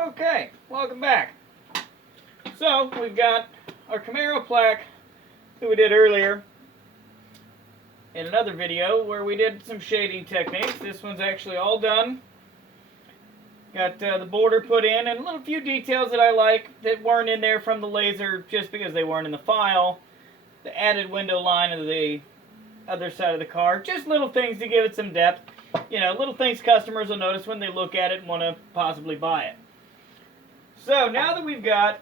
Okay, welcome back. So, we've got our Camaro plaque that we did earlier in another video where we did some shading techniques. This one's actually all done. Got the border put in and a little few details that I like that weren't in there from the laser just because they weren't in the file. The added window line of the other side of the car. Just little things to give it some depth. You know, little things customers will notice when they look at it and want to possibly buy it. So now that we've got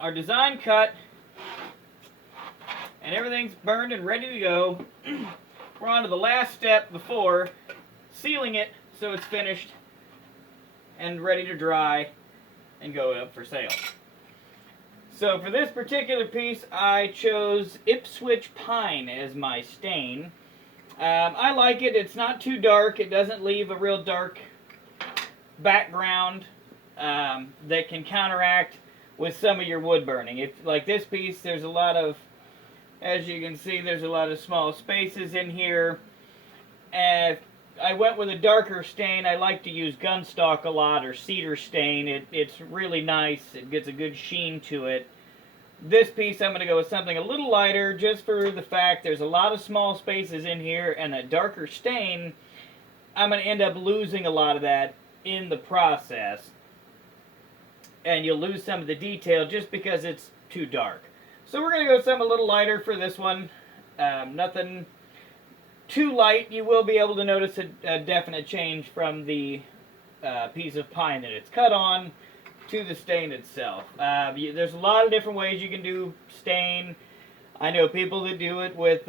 our design cut and everything's burned and ready to go, we're on to the last step before sealing it so it's finished and ready to dry and go up for sale. So for this particular piece, I chose Ipswich Pine as my stain. I like it. It's not too dark. It doesn't leave a real dark background that can counteract with some of your wood burning. If like this piece, there's a lot of, as you can see, there's a lot of small spaces in here. And I went with a darker stain. I like to use gunstock a lot or cedar stain. It's really nice. It gets a good sheen to it. This piece I'm going to go with something a little lighter just for the fact there's a lot of small spaces in here, and that darker stain, I'm going to end up losing a lot of that in the process. And you'll lose some of the detail just because it's too dark. So we're going to go with something a little lighter for this one. Nothing too light. You will be able to notice a definite change from the piece of pine that it's cut on to the stain itself. There's a lot of different ways you can do stain. I know people that do it with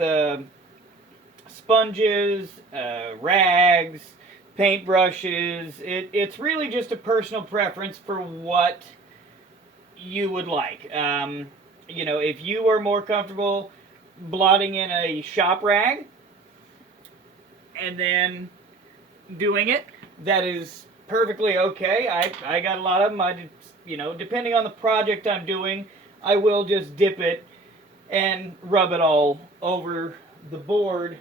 sponges, rags, paintbrushes. It's really just a personal preference for what you would like. You know, if you are more comfortable blotting in a shop rag and then doing it, that is perfectly okay. I got a lot of them. You know, depending on the project I'm doing, I will just dip it and rub it all over the board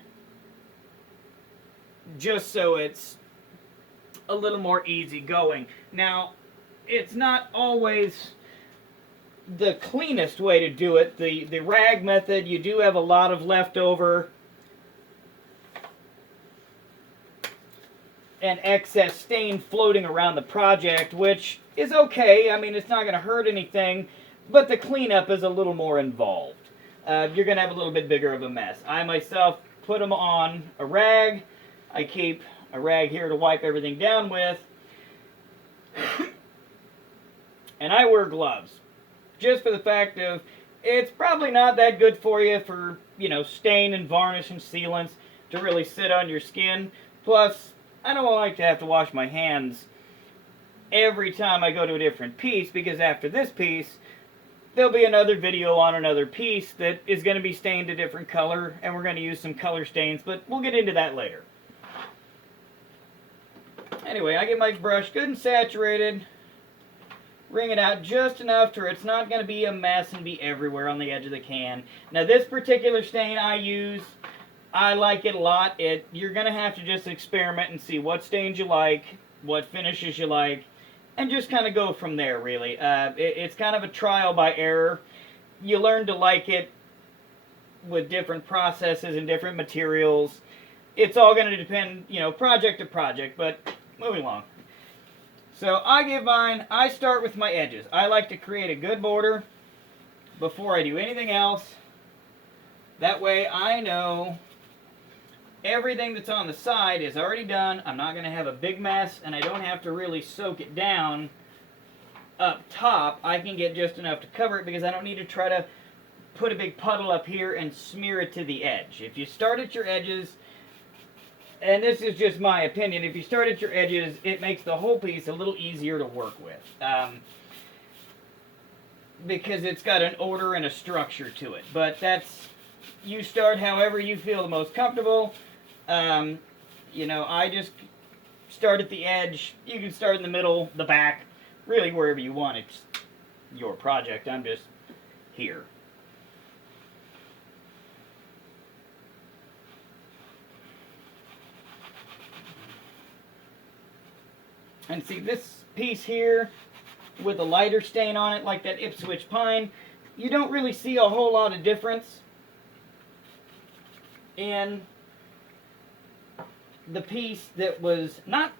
just so it's a little more easy going. Now, it's not always the cleanest way to do it. The rag method, you do have a lot of leftover and excess stain floating around the project, which is okay. I mean, it's not going to hurt anything, but the cleanup is a little more involved. You're going to have a little bit bigger of a mess. I myself put them on a rag. I keep a rag here to wipe everything down with. And I wear gloves, just for the fact of it's probably not that good for you for, you know, stain and varnish and sealants to really sit on your skin. Plus, I don't like to have to wash my hands every time I go to a different piece, because after this piece, there'll be another video on another piece that is going to be stained a different color, and we're going to use some color stains, but we'll get into that later. Anyway, I get my brush good and saturated, wring it out just enough to where it's not going to be a mess and be everywhere on the edge of the can. Now, this particular stain I use, I like it a lot. You're going to have to just experiment and see what stains you like, what finishes you like, and just kind of go from there, really. It's kind of a trial by error. You learn to like it with different processes and different materials. It's all going to depend, you know, project to project, but moving along. So I give mine, I start with my edges. I like to create a good border before I do anything else. That way I know everything that's on the side is already done. I'm not going to have a big mess, and I don't have to really soak it down up top. I can get just enough to cover it because I don't need to try to put a big puddle up here and smear it to the edge. If you start at your edges, and this is just my opinion, if you start at your edges, it makes the whole piece a little easier to work with. Because it's got an order and a structure to it. But that's, you start however you feel the most comfortable. You know, I just start at the edge. You can start in the middle, the back, really wherever you want. It's your project. I'm just here. And see, this piece here with a lighter stain on it, like that Ipswich pine, you don't really see a whole lot of difference in the piece that was not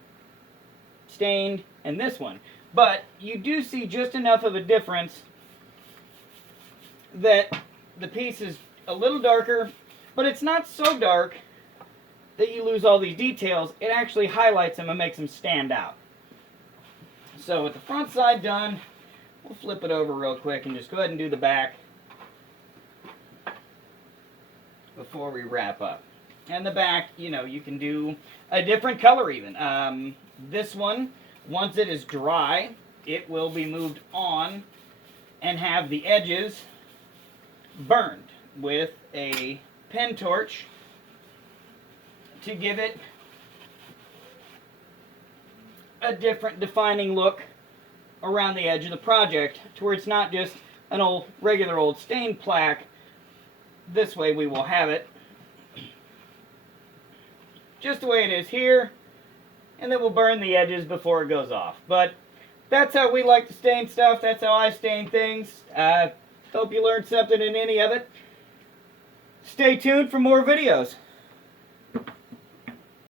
stained and this one. But you do see just enough of a difference that the piece is a little darker, but it's not so dark that you lose all these details. It actually highlights them and makes them stand out. So with the front side done, we'll flip it over real quick and just go ahead and do the back before we wrap up. And the back, you know, you can do a different color even. This one, once it is dry, it will be moved on and have the edges burned with a pen torch to give it a different defining look around the edge of the project, to where it's not just an regular old stained plaque. This way we will have it just the way it is here, and then we'll burn the edges before it goes off. But that's how we like to stain stuff. That's how I stain things. Hope you learned something in any of it. Stay tuned for more videos.